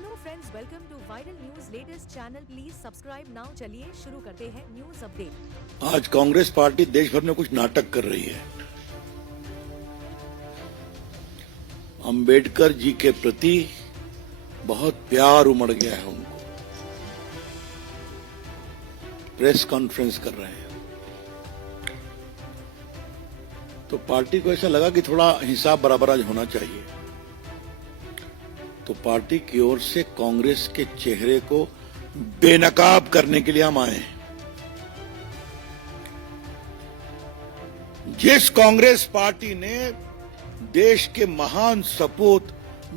Hello friends, welcome to viral news latest channel. Please subscribe now. चलिए शुरू करते हैं न्यूज अपडेट। आज कांग्रेस पार्टी देश भर में कुछ नाटक कर रही है। अंबेडकर जी के प्रति बहुत प्यार उमड़ गया है उनको। प्रेस कॉन्फ्रेंस कर रहे हैं तो पार्टी को ऐसा लगा कि थोड़ा हिसाब बराबर आज होना चाहिए, तो पार्टी की ओर से कांग्रेस के चेहरे को बेनकाब करने के लिए हम आए हैं। जिस कांग्रेस पार्टी ने देश के महान सपूत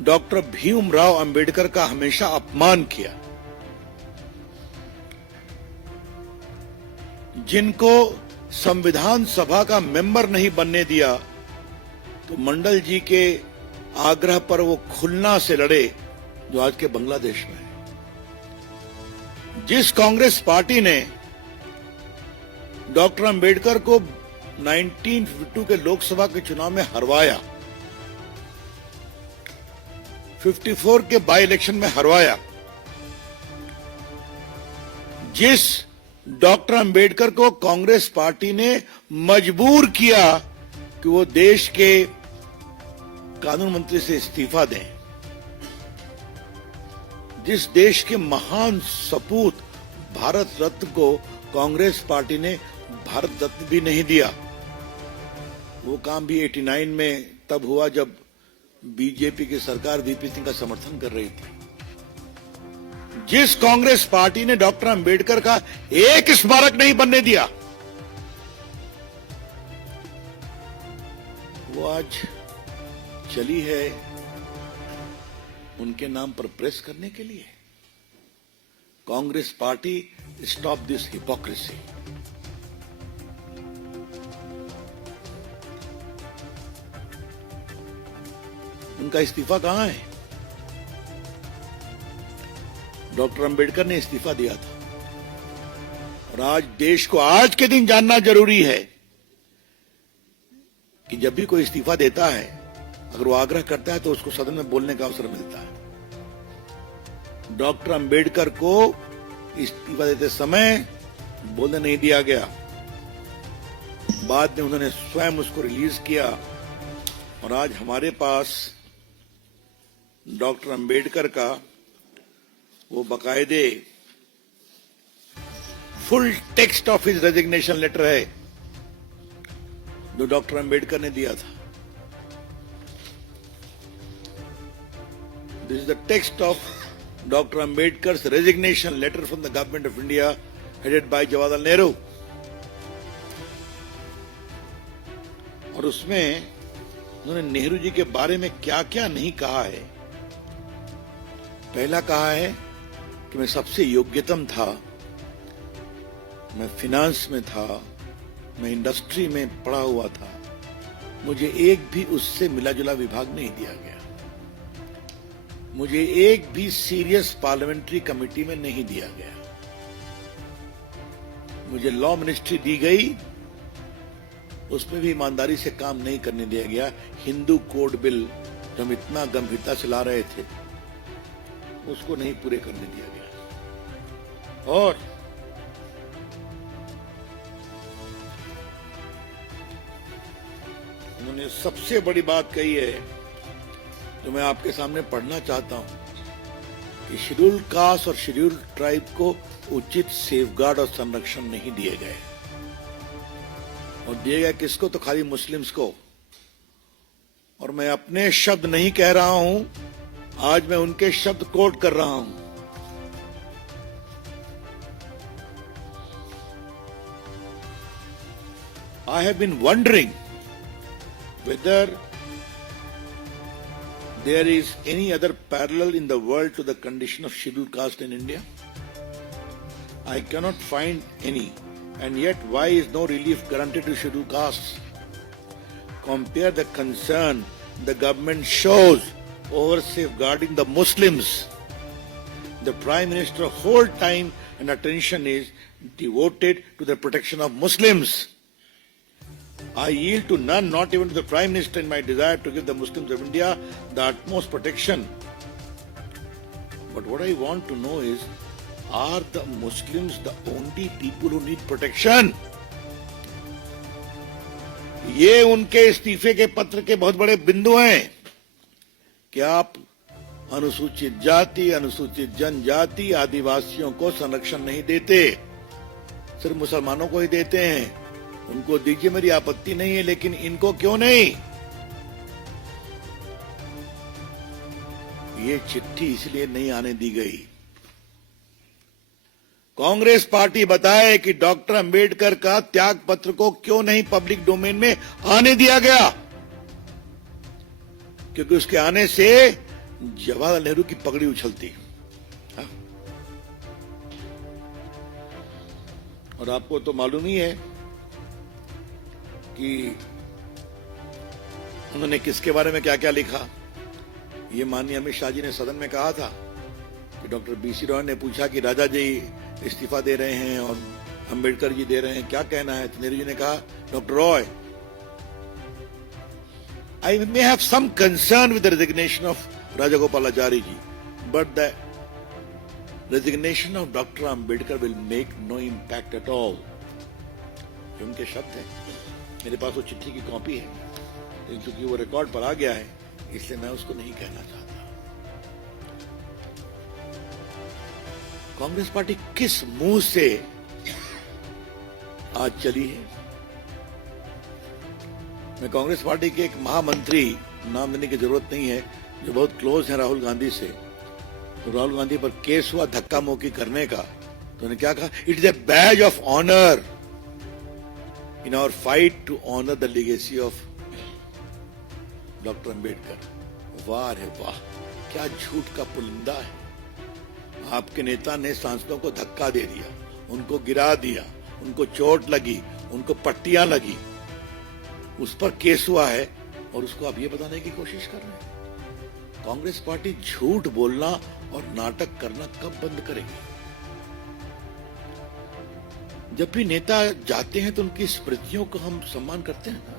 डॉक्टर भीमराव अंबेडकर का हमेशा अपमान किया, जिनको संविधान सभा का मेंबर नहीं बनने दिया, तो मंडल जी के आग्रह पर वो खुलना से लड़े जो आज के बांग्लादेश में है। जिस कांग्रेस पार्टी ने डॉक्टर अंबेडकर को 1952 के लोकसभा के चुनाव में हरवाया, 54 के बाई इलेक्शन में हरवाया, जिस डॉक्टर अंबेडकर को कांग्रेस पार्टी ने मजबूर किया कि वो देश के कानून मंत्री से इस्तीफा दें, जिस देश के महान सपूत भारत रत्न को कांग्रेस पार्टी ने भारत रत्न भी नहीं दिया, वो काम भी 89 में तब हुआ जब बीजेपी की सरकार वीपी सिंह का समर्थन कर रही थी। जिस कांग्रेस पार्टी ने डॉक्टर अंबेडकर का एक स्मारक नहीं बनने दिया, वो आज चली है उनके नाम पर प्रेस करने के लिए। Congress party, stop this hypocrisy. उनका इस्तीफा कहां है? डॉक्टर अंबेडकर ने इस्तीफा दिया था, और आज देश को आज के दिन जानना जरूरी है कि जब भी कोई इस्तीफा देता है, अगर वो आग्रह करता है तो उसको सदन में बोलने का अवसर मिलता है। डॉक्टर अंबेडकर को इस्तीफा देते समय बोलने नहीं दिया गया, बाद में उन्होंने स्वयं उसको रिलीज किया, और आज हमारे पास डॉक्टर अंबेडकर का वो बाकायदे full text of his resignation letter है जो डॉक्टर अंबेडकर ने दिया था। This is the text of Dr. Ambedkar's resignation letter from the government of India headed by Jawaharlal Nehru. और उसमें उन्होंने नेहरू जी के बारे में क्या क्या नहीं कहा है। पहला कहा है कि मैं सबसे योग्यतम था, मैं फिनांस में था, मैं इंडस्ट्री में पढ़ा हुआ था, मुझे एक भी उससे मिला जुला विभाग नहीं दिया गया, मुझे एक भी सीरियस पार्लियामेंट्री कमेटी में नहीं दिया गया, मुझे लॉ मिनिस्ट्री दी गई, उसमें भी ईमानदारी से काम नहीं करने दिया गया। हिंदू कोड बिल जो हम इतना गंभीरता से ला रहे थे, उसको नहीं पूरे करने दिया गया। और उन्होंने सबसे बड़ी बात कही है जो मैं आपके सामने पढ़ना चाहता हूं, कि शेड्यूल्ड कास्ट और शेड्यूल्ड ट्राइब को उचित सेफगार्ड और संरक्षण नहीं दिए गए, और दिए गए किसको? तो खाली मुस्लिम्स को। और मैं अपने शब्द नहीं कह रहा हूं, आज मैं उनके शब्द कोट कर रहा हूं। I have been wondering whether there is any other parallel in the world to the condition of scheduled caste in India. I cannot find any, and yet why is no relief granted to scheduled castes? Compare the concern the government shows over safeguarding the Muslims. The Prime Minister's whole time and attention is devoted to the protection of Muslims. I yield to none, not even to the Prime Minister, in my desire to give the Muslims of India the utmost protection. But what I want to know is, are the Muslims the only people who need protection? ये उनके इस्तीफे के पत्र के बहुत बड़े बिंदु हैं कि आप अनुसूचित जाति, अनुसूचित जनजाति, आदिवासियों को संरक्षण नहीं देते, सिर्फ मुसलमानों को ही देते हैं। उनको दीजिए, मेरी आपत्ति नहीं है, लेकिन इनको क्यों नहीं? ये चिट्ठी इसलिए नहीं आने दी गई। कांग्रेस पार्टी बताए कि डॉक्टर अंबेडकर का त्याग पत्र को क्यों नहीं पब्लिक डोमेन में आने दिया गया, क्योंकि उसके आने से जवाहरलाल नेहरू की पगड़ी उछलती। हाँ? और आपको तो मालूम ही है कि उन्होंने किसके बारे में क्या क्या लिखा। ये माननीय अमित शाह जी ने सदन में कहा था कि डॉक्टर बीसी रॉय ने पूछा कि राजा जी इस्तीफा दे रहे हैं और अंबेडकर जी दे रहे हैं, क्या कहना है? तो नेहरू जी ने कहा, doctor Roy, I may have some concern with the resignation of Rajagopalachari ji, but the resignation of Dr. Ambedkar will make no impact at all. ये उनके शब्द हैं। मेरे पास वो चिट्ठी की कॉपी है, लेकिन क्योंकि वो रिकॉर्ड पर आ गया है, इसलिए मैं उसको नहीं कहना चाहता। कांग्रेस पार्टी किस मुंह से आज चली है? मैं कांग्रेस पार्टी के एक महामंत्री, नाम लेने की जरूरत नहीं है, जो बहुत क्लोज है राहुल गांधी से, तो राहुल गांधी पर केस हुआ धक्का मुक्की करने का, तो उन्होंने क्या कहा? It is a badge of honour in our fight to honour the legacy of doctor Ambedkar. वाह रे वाह, क्या झूठ का पुलिंदा है। आपके नेता ने सांसदों को धक्का दे दिया, उनको गिरा दिया, उनको चोट लगी, उनको पट्टियां लगी, उस पर केस हुआ है और उसको आप ये बताने की कोशिश कर रहे हैं। कांग्रेस पार्टी झूठ बोलना और नाटक करना कब बंद करेगी? जब भी नेता जाते हैं तो उनकी स्मृतियों को हम सम्मान करते हैं ना।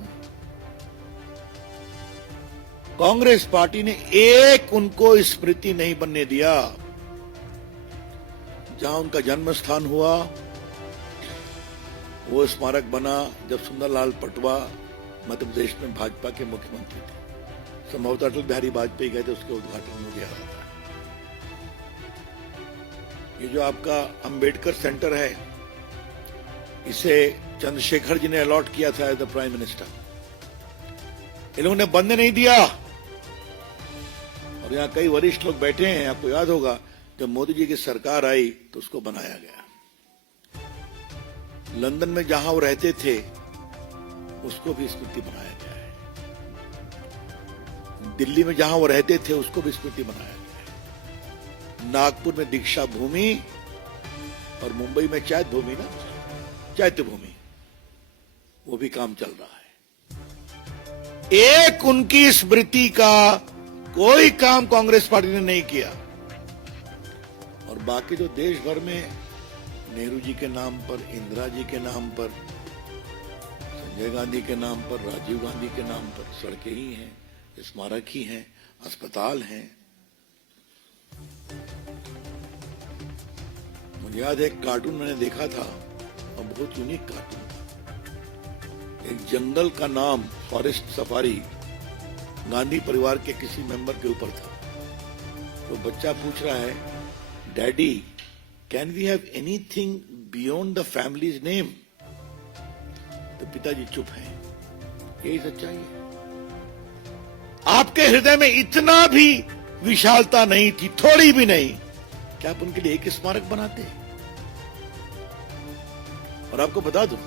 कांग्रेस पार्टी ने एक उनको स्मृति नहीं बनने दिया। जहां उनका जन्म स्थान हुआ वो स्मारक बना जब सुंदरलाल पटवा मध्य प्रदेश में भाजपा के मुख्यमंत्री थे। संभवतः अटल बिहारी वाजपेयी गए थे, उसके उद्घाटन मुझे याद आता है। ये जो आपका अंबेडकर सेंटर है, इसे चंद्रशेखर जी ने अलॉट किया था एज द प्राइम मिनिस्टर। इन लोगों ने बनने नहीं दिया। और यहाँ कई वरिष्ठ लोग बैठे हैं, आपको याद होगा जब मोदी जी की सरकार आई तो उसको बनाया गया। लंदन में जहां वो रहते थे उसको भी स्मृति बनाया गया है। दिल्ली में जहां वो रहते थे उसको भी स्मृति बनाया गया है। नागपुर में दीक्षा भूमि और मुंबई में चैत्य भूमि ना, चैत्य भूमि, वो भी काम चल रहा है। एक उनकी स्मृति का कोई काम कांग्रेस पार्टी ने नहीं किया। और बाकी जो देश भर में नेहरू जी के नाम पर, इंदिरा जी के नाम पर, संजय गांधी के नाम पर, राजीव गांधी के नाम पर सड़कें ही हैं, स्मारक ही हैं, अस्पताल हैं। मुझे याद है एक कार्टून मैंने देखा था और बहुत यूनिक कार्टून था। एक जंगल का नाम फॉरेस्ट सफारी गांधी परिवार के किसी मेंबर के ऊपर था। तो बच्चा पूछ रहा है, daddy can we have anything beyond the family's name? तो पिताजी चुप हैं। यही सच्चाई है। आपके हृदय में इतना भी विशालता नहीं थी, थोड़ी भी नहीं, क्या आप उनके लिए एक स्मारक बनाते? और आपको बता दूं,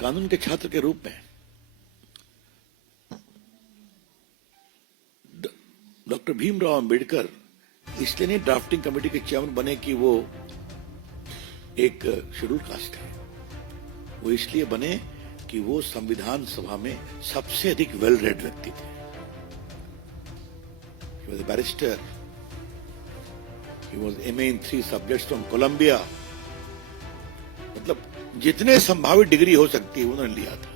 कानून के छात्र के रूप में डॉक्टर भीमराव अंबेडकर इसलिए नहीं ड्राफ्टिंग कमेटी के चेयरमैन बने कि वो एक शेड्यूल कास्ट है। वो इसलिए बने कि वो संविधान सभा में सबसे अधिक वेल रेड व्यक्ति थे। He was a barrister. He was MA in 3 subjects from Columbia. मतलब जितने संभावित डिग्री हो सकती है उन्होंने लिया था।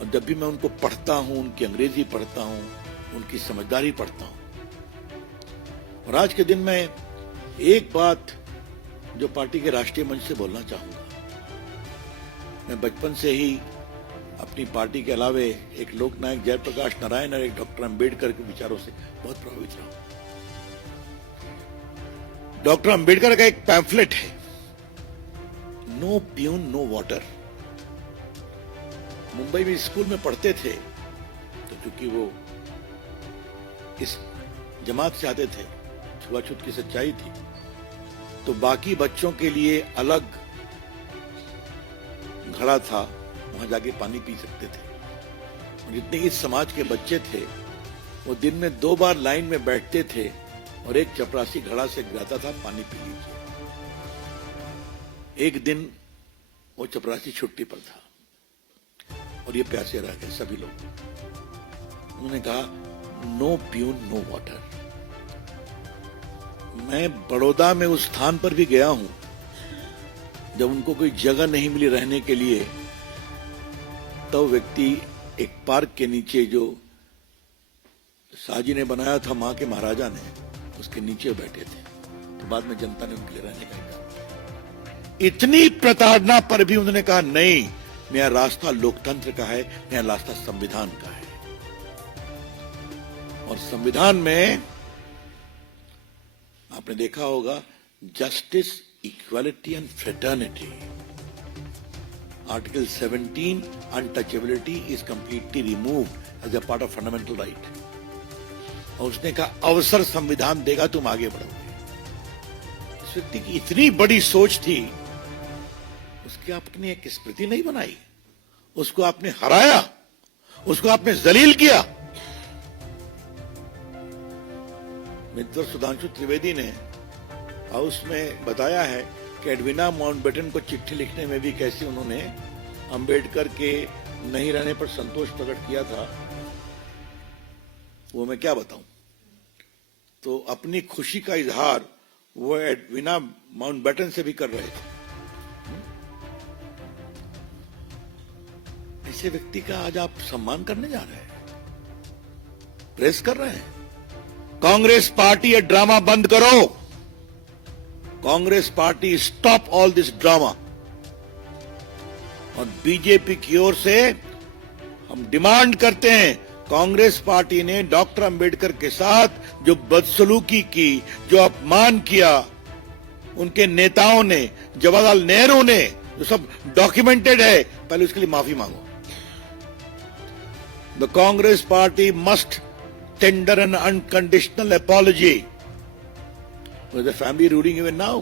और जब भी मैं उनको पढ़ता हूं, उनकी अंग्रेजी पढ़ता हूं, उनकी समझदारी पढ़ता हूं, और आज के दिन में एक बात जो पार्टी के राष्ट्रीय मंच से बोलना चाहूंगा, मैं बचपन से ही अपनी पार्टी के अलावे एक लोकनायक जयप्रकाश नारायण और एक डॉक्टर अंबेडकर के विचारों से बहुत प्रभावित रहा। डॉक्टर अंबेडकर का एक पैम्फलेट है, no peon no water. Mumbai में स्कूल में पढ़ते थे तो चूंकि वो इस जमात से आते थे, छुआछूत की सच्चाई थी, तो बाकी बच्चों के लिए अलग घड़ा था, वहां जाके पानी पी सकते थे। और जितने इस समाज के बच्चे थे वो दिन में 2 बार लाइन में बैठते थे और एक चपरासी घड़ा से गिराता था, पानी पी लीजिए। एक दिन वो चपरासी छुट्टी पर था और ये प्यासे रह गए सभी लोग। उन्होंने कहा नो प्यून नो वाटर। मैं बड़ौदा में उस स्थान पर भी गया हूं जब उनको कोई जगह नहीं मिली रहने के लिए, तो व्यक्ति एक पार्क के नीचे जो शाहजी ने बनाया था, मां के महाराजा ने, उसके नीचे बैठे थे। तो बाद में जनता ने उनके लिए रहने का इंतजाम किया। इतनी प्रताड़ना पर भी उन्होंने कहा नहीं, मेरा रास्ता लोकतंत्र का है, मेरा रास्ता संविधान का है। और संविधान में आपने देखा होगा justice, equality and fraternity. Article 17, untouchability is completely removed as a part of fundamental right. और उसने कहा अवसर संविधान देगा, तुम आगे बढ़ोगे। इस व्यक्ति की इतनी बड़ी सोच थी, उसकी आपने एक स्मृति नहीं बनाई, उसको आपने हराया, उसको आपने जलील किया। मित्र सुधांशु त्रिवेदी ने हाउस में बताया है कि एडविना माउंटबेटन को चिट्ठी लिखने में भी कैसे उन्होंने अंबेडकर के नहीं रहने पर संतोष प्रकट किया था, वो मैं क्या बताऊं। तो अपनी खुशी का इजहार वो एडविना माउंटबेटन से भी कर रहे थे। ऐसे व्यक्ति का आज आप सम्मान करने जा रहे हैं, प्रेस कर रहे हैं। कांग्रेस पार्टी ये ड्रामा बंद करो। Congress party stop all this drama. और बीजेपी की ओर से हम डिमांड करते हैं, कांग्रेस पार्टी ने डॉक्टर अंबेडकर के साथ जो बदसलूकी की, जो अपमान किया, उनके नेताओं ने, जवाहरलाल नेहरू ने, जो सब डॉक्यूमेंटेड है, पहले उसके लिए माफी मांगो। The Congress party must tender an unconditional apology. Was the family ruling even now?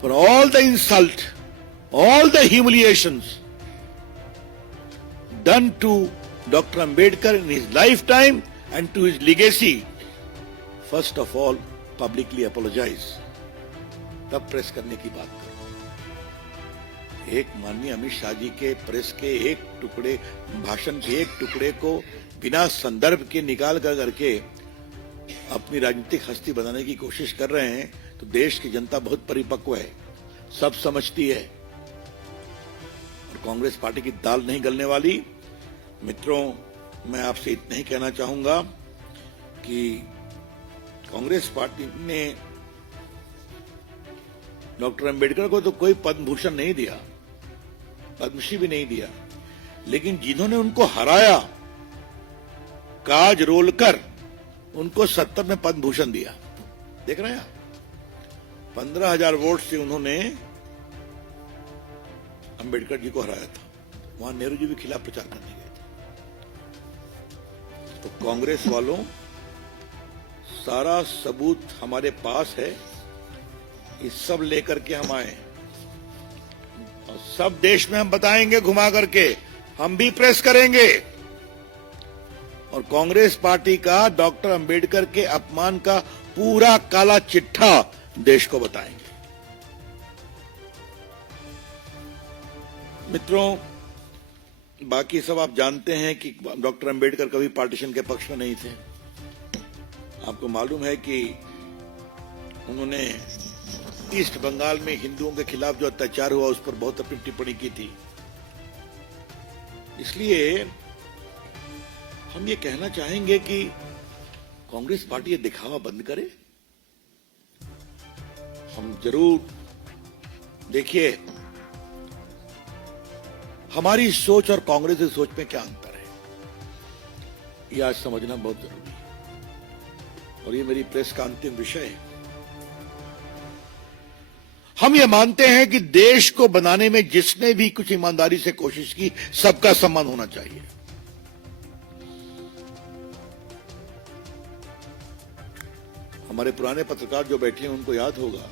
For all the insult, all the humiliations done to Dr. Ambedkar in his lifetime and to his legacy, first of all, publicly apologize. तब press करने की बात करो। एक माननीय अमित शाह जी के press के एक टुकड़े, भाषण के एक टुकड़े को बिना संदर्भ के निकाल कर करके अपनी राजनीतिक हस्ती बनाने की कोशिश कर रहे हैं, तो देश की जनता बहुत परिपक्व है, सब समझती है। और कांग्रेस पार्टी की दाल नहीं गलने वाली। मित्रों, मैं आपसे इतना ही कहना चाहूंगा कि कांग्रेस पार्टी ने डॉक्टर अंबेडकर को तो कोई पद्म भूषण नहीं दिया, पद्मश्री भी नहीं दिया, लेकिन जिन्होंने उनको हराया, काज रोलकर, उनको 70 में पद्म भूषण दिया। देख रहे हैं आप, 15,000 वोट से उन्होंने अंबेडकर जी को हराया था। वहां नेहरू जी भी खिलाफ प्रचार करने गए थे। तो कांग्रेस वालों, सारा सबूत हमारे पास है, इस सब लेकर के हम आए और सब देश में हम बताएंगे, घुमा करके हम भी प्रेस करेंगे और कांग्रेस पार्टी का डॉक्टर अंबेडकर के अपमान का पूरा काला चिट्ठा देश को बताएंगे। मित्रों, बाकी सब आप जानते हैं कि डॉक्टर अंबेडकर कभी पार्टीशन के पक्ष में नहीं थे। आपको मालूम है कि उन्होंने ईस्ट बंगाल में हिंदुओं के खिलाफ जो अत्याचार हुआ उस पर बहुत अपनी टिप्पणी की थी। इसलिए हम ये कहना चाहेंगे कि कांग्रेस पार्टी ये दिखावा बंद करे। हम जरूर, देखिए हमारी सोच और कांग्रेस की सोच में क्या अंतर है, यह आज समझना बहुत जरूरी है और ये मेरी प्रेस का अंतिम विषय है। हम ये मानते हैं कि देश को बनाने में जिसने भी कुछ ईमानदारी से कोशिश की, सबका सम्मान होना चाहिए। हमारे पुराने पत्रकार जो बैठे हैं उनको याद होगा,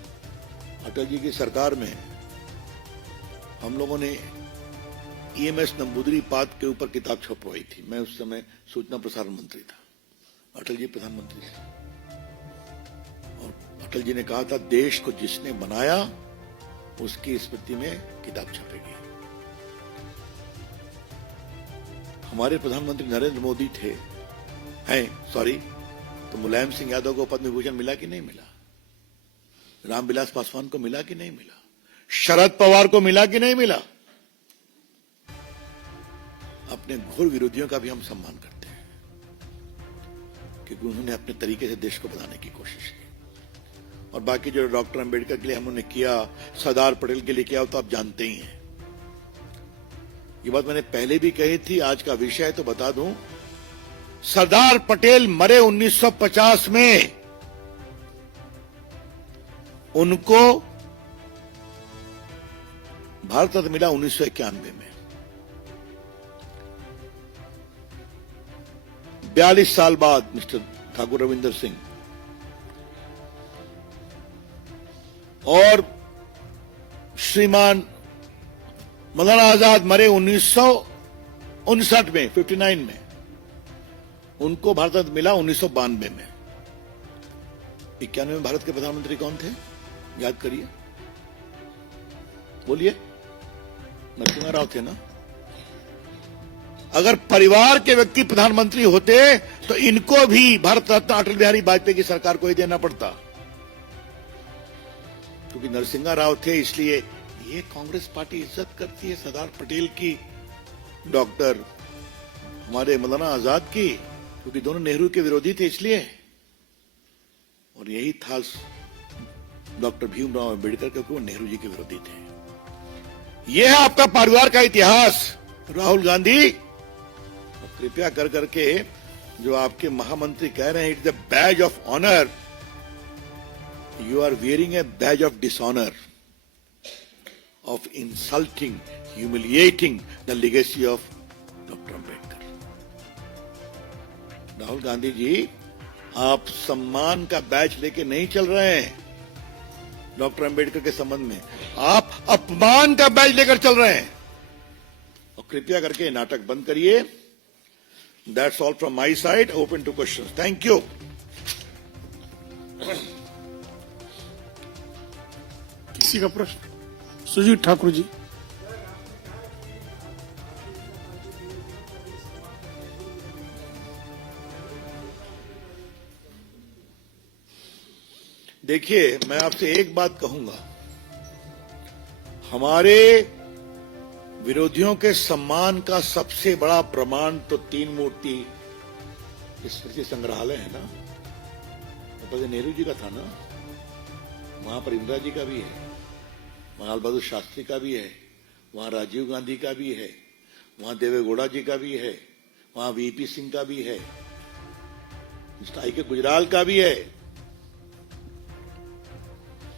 अटल जी की सरकार में हम लोगों ने ईएमएस नंबूदरी पात के ऊपर किताब छपवाई थी। मैं उस समय सूचना प्रसारण मंत्री था, अटल जी प्रधानमंत्री थे और अटल जी ने कहा था देश को जिसने बनाया उसकी स्मृति में किताब छपेगी। हमारे प्रधानमंत्री नरेंद्र मोदी थे, तो मुलायम सिंह यादव को पद्म विभूषण मिला कि नहीं मिला? रामविलास पासवान को मिला कि नहीं मिला? शरद पवार को मिला कि नहीं मिला? अपने घोर विरोधियों का भी हम सम्मान करते हैं क्योंकि उन्होंने अपने तरीके से देश को बनाने की कोशिश की। और बाकी जो डॉक्टर अंबेडकर के लिए हमने किया, सरदार पटेल के लिए किया, तो आप जानते ही हैं। ये बात मैंने पहले भी कही थी, आज का विषय है तो बता दूं। सरदार पटेल मरे 1950 में, उनको भारत रत्न मिला 1991 में। 42 साल बाद मिस्टर ठाकुर रविंदर सिंह और श्रीमान मौलाना आजाद मरे 1959 में, 59 में। उनको भारत रत्न मिला 1992 में। 91 में भारत के प्रधानमंत्री कौन थे, याद करिए, बोलिए। नरसिम्हा राव थे ना? अगर परिवार के व्यक्ति प्रधानमंत्री होते तो इनको भी भारत रत्न अटल बिहारी वाजपेयी की सरकार को ही देना पड़ता, क्योंकि नरसिम्हा राव थे। इसलिए ये कांग्रेस पार्टी इज्जत करती है सरदार पटेल की, डॉक्टर हमारे मौलाना आजाद की, क्योंकि दोनों नेहरू के विरोधी थे इसलिए। और यही था डॉक्टर भीमराव अंबेडकर, क्योंकि वो नेहरू जी के विरोधी थे। यह है आपका परिवार का इतिहास। राहुल गांधी, कृपया कर करके जो आपके महामंत्री कह रहे हैं it is a badge of honour, you are wearing a badge of dishonour, of insulting, humiliating the legacy of doctor Ambedkar. Rahul Gandhi ji, आप सम्मान का बैच लेके नहीं चल रहे हैं डॉक्टर अंबेडकर के संबंध में, आप अपमान का बैच लेकर चल रहे हैं। और कृपया करके नाटक बंद करिए। That's all from my side, open two questions. Thank you. किसी का प्रश्न? सुजीत ठाकुर जी। देखिए, मैं आपसे एक बात कहूंगा, हमारे विरोधियों के सम्मान का सबसे बड़ा प्रमाण तो 3 मूर्ति स्मृति संग्रहालय है ना, तो नेहरू जी का था ना, वहां पर इंदिरा जी का भी है, वहां लाल बहादुर शास्त्री का भी है, वहां राजीव गांधी का भी है, वहां देवेगौड़ा जी का भी है, वहां वीपी सिंह का भी है, मिस्टर आई के गुजराल का भी है,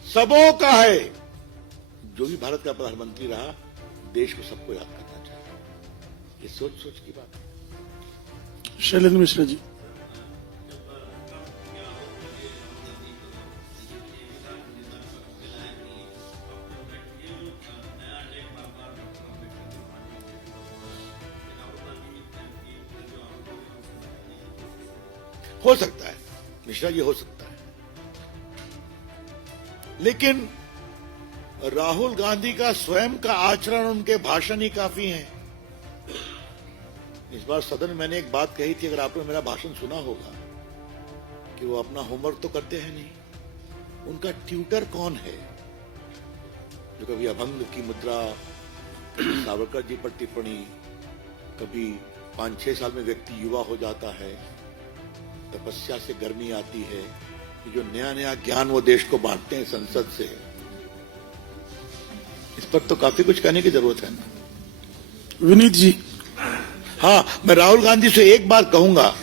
सबों का है। जो भी भारत का प्रधानमंत्री रहा, देश को सबको याद करना चाहिए। ये सोच सोच की बात है। शैलेंद्र मिश्रा जी। हो सकता है मिश्रा जी, हो सकता है, लेकिन राहुल गांधी का स्वयं का आचरण, उनके भाषण ही काफी हैं। इस बार सदन में मैंने एक बात कही थी, अगर आपने मेरा भाषण सुना होगा, कि वो अपना होमवर्क तो करते हैं नहीं। उनका ट्यूटर कौन है जो कभी अभंग की मुद्रा, कभी सावरकर जी पर टिप्पणी, कभी 5-6 साल में व्यक्ति युवा हो जाता है, तपस्या से गर्मी आती है, ये जो नया नया ज्ञान वो देश को बांटते हैं संसद से, इस पर तो काफी कुछ कहने की जरूरत है ना। विनीत जी, हाँ, मैं राहुल गांधी से एक बात कहूंगा,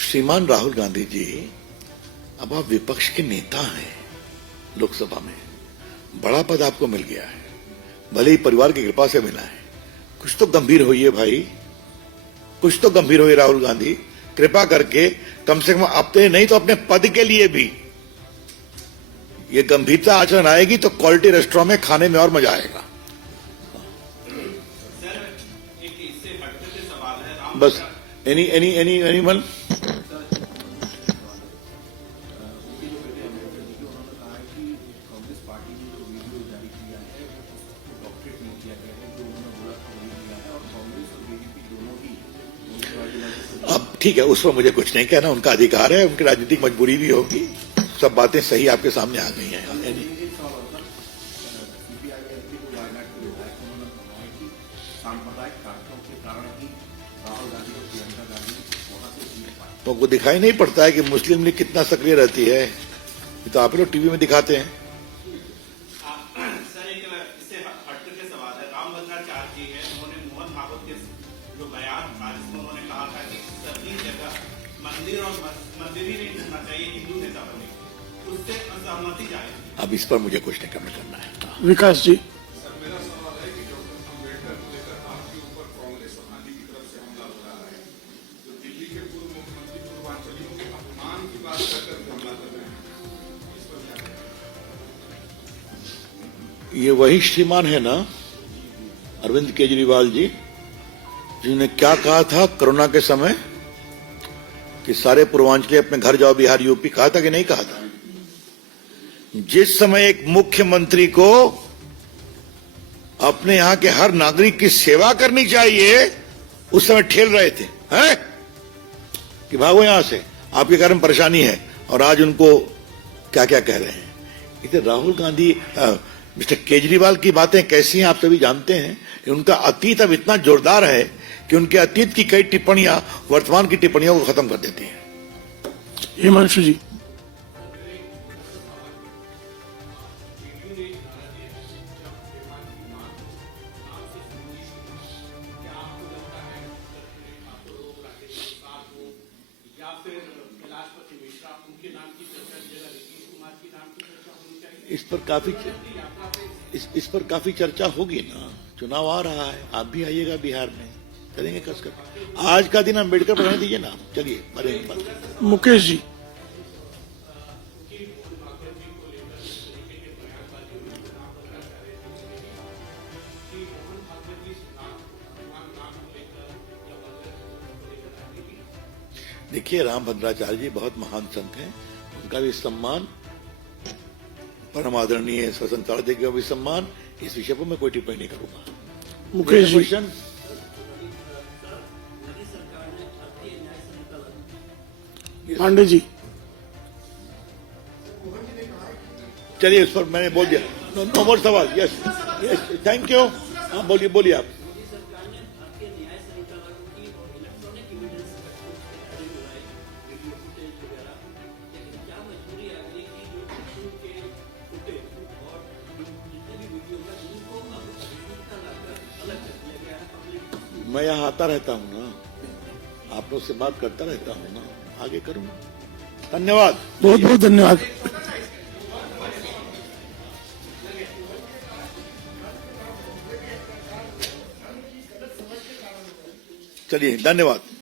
श्रीमान राहुल गांधी जी, अब आप विपक्ष के नेता हैं लोकसभा में, बड़ा पद आपको मिल गया है, भले ही परिवार की कृपा से मिला है, कुछ तो गंभीर होइए भाई, कुछ तो गंभीर होइए राहुल गांधी, कृपा करके कम से कम अपने नहीं तो अपने पद के लिए भी ये गंभीरता आचरण आएगी तो क्वालिटी रेस्टोरेंट में खाने में और मजा आएगा। बस एनी वन अब ठीक है, उस पर मुझे कुछ नहीं कहना, उनका अधिकार है, उनकी राजनीतिक मजबूरी भी होगी, सब बातें सही आपके सामने आ गई हैं। तो को दिखाई नहीं पड़ता है कि मुस्लिम लीग कितना सक्रिय रहती है, ये तो आप लोग टीवी में दिखाते हैं। सर, एक इससे हटकर के सवाल है, राम भद्राचार्य जी है, उन्होंने मोहन भागवत के जो बयान था जिसमें उन्होंने कहा था कि सभी जगह मंदिर ही नहीं होना चाहिए हिंदू नेता बनने, उससे असहमति जाए। अब इस पर मुझे कुछ नहीं कमेंट करना है। विकास जी, ये वही श्रीमान है ना अरविंद केजरीवाल जी, जिन्होंने क्या कहा था कोरोना के समय कि सारे पूर्वांचली अपने घर जाओ, बिहार यूपी, कहा था कि नहीं कहा था? जिस समय एक मुख्यमंत्री को अपने यहां के हर नागरिक की सेवा करनी चाहिए, उस समय ठेल रहे थे हैं कि भागो यहां से, आपके कारण परेशानी है, और आज उनको क्या क्या कह रहे हैं। इधर राहुल गांधी मिस्टर केजरीवाल की बातें कैसी हैं आप सभी जानते हैं। उनका अतीत अब इतना जोरदार है कि उनके अतीत की कई टिप्पणियां वर्तमान की टिप्पणियों को खत्म कर देती हैं। हिमांशु जी, इस पर काफी चर्चा होगी ना, चुनाव आ रहा है, आप भी आइएगा बिहार में, करेंगे कसकर। आज का दिन अम्बेडकर पर रहने दीजिए ना, चलिए बढ़ेंगे। मुकेश जी, देखिए, राम भद्राचार्य जी बहुत महान संत हैं, उनका भी सम्मान, परम आदरणीय स्वतंत्रता जी का भी सम्मान, इस विषय पर मैं कोई टिप्पणी नहीं करूंगा। मुकेश जी, क्वेश्चन, पांडे जी, चलिए इस पर मैंने बोल दिया, नो मोर सवाल। Yes yes, thank you. हाँ, बोलिए आप। मैं यहाँ आता रहता हूँ ना, आप लोग से बात करता रहता हूँ ना, आगे करूँगा। धन्यवाद, बहुत बहुत धन्यवाद। चलिए धन्यवाद।